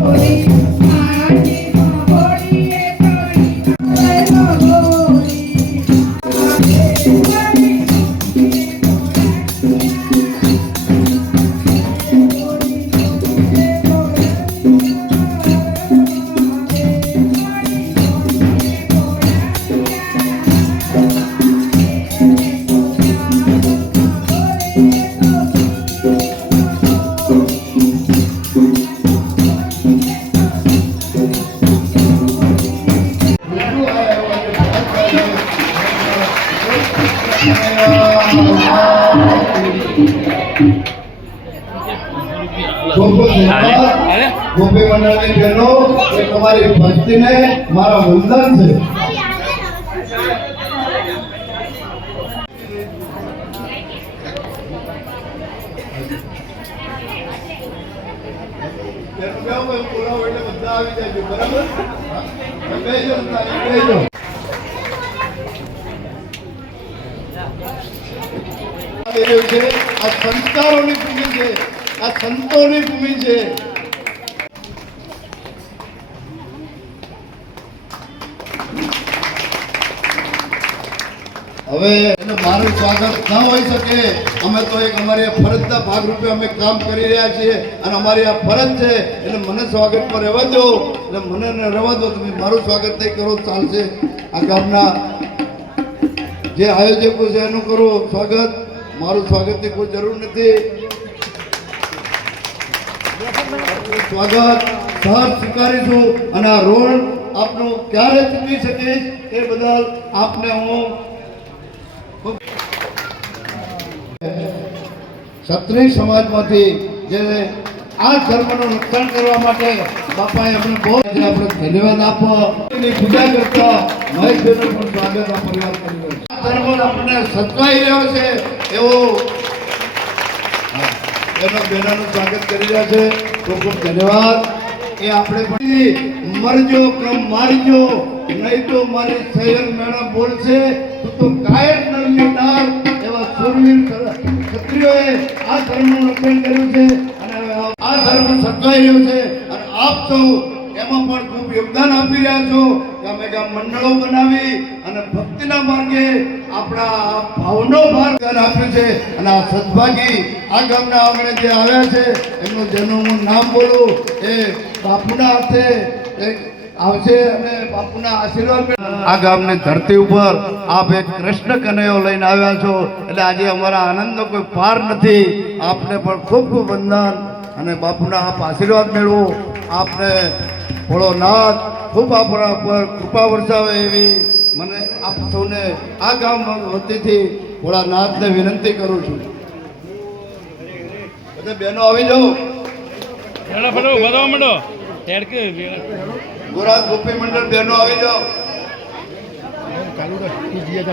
Oi. ગોપી મંડળની બહેનો એ તમારી ભક્તિને મારા વંદન છે. બધા આવી જાય બરાબર? રહ્યું છે. આ સંસ્કારોની ભૂમિ છે. આ સંતોની ભૂમિ છે. હવે મારું સ્વાગત ન હોઈ શકે. અમે તો એક અમારી ફરજના ભાગરૂપે અમે કામ કરી રહ્યા છીએ અને અમારી આ ફરજ છે એટલે મને સ્વાગતમાં રહેવા દો. એટલે મને રહેવા દો. તમે મારું સ્વાગત નહીં કરો ચાલશે. આ ગામના જે આયોજકો છે એનું કરો સ્વાગત. મારું સ્વાગતની કોઈ જરૂર નથી. સ્વાગત સહજ સ્વીકારીશું અને આ રોલ આપનો ક્યારે ચૂકી શકીશ એ બદલ આપને હું ક્ષત્રિય સમાજમાંથી જે આ ધર્મનું નુકસાન કરવા માટે બાપાએ અમને બહુ આપણે ધન્યવાદ આપો. એની પૂજા કરતા મહેશભાઈનું પણ સ્વાગત આ પરિવાર કરી રહ્યો છે. આ ધર્મ આપણને સચવાઈ રહ્યો છે. એવો. એનો બેનાનું સ્વાગત કરી રહ્યા છે. ખૂબ ખૂબ ધન્યવાદ. એ આપણે પણ મરજો કે મારજો. નહીં તો મારી શહેર મેળા બોલશે, તું તો કાયર ડાળ એવા સુરવીર ક્ષત્રિયોએ આ ધર્મનું રક્ષણ કર્યું છે અને આ ધર્મ સચવાઈ રહ્યો છે. અને આપ સૌ એમાં પણ ખૂબ યોગદાન આપી રહ્યા છો ગામે ગામ મંડળો બનાવી અને ભક્તિના માર્ગે આપણા ભાવનો ભાવનો માર્ગ આપ્યું છે અને આ સદભાગી આ ગામના આંગણે જે આવ્યા છે, એમનું જેનું હું નામ બોલું એ બાપુના હાથે એક આવશે અને બાપુના આશીર્વાદ આ ગામની ધરતી ઉપર આપ એક કૃષ્ણ કનૈયો લઈને આવ્યા છો. એટલે આજે અમારા આનંદનો કોઈ પાર નથી. આપને પણ ખૂબ ખૂબ વંદન અને બાપુના આપ આશીર્વાદ મેળવો. આપને ભોળો નાથ ખૂબ આપણા પર કૃપા વરસાવે એવી મને આપ સૌને આ ગામ વતીથી ભોળાનાથને વિનંતી કરું છું. બધા બહેનો આવી જાઓ. ગોરા ગોપી મંડળ બેનો આવી જાઓ. જીયા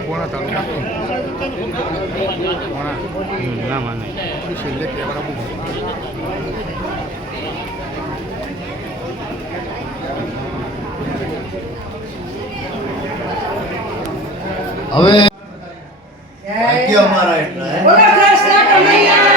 ભોણા તાલુકા ભોણા ના માને છેલ્લે કહેવાના બહુ. હવે અમારા એટલા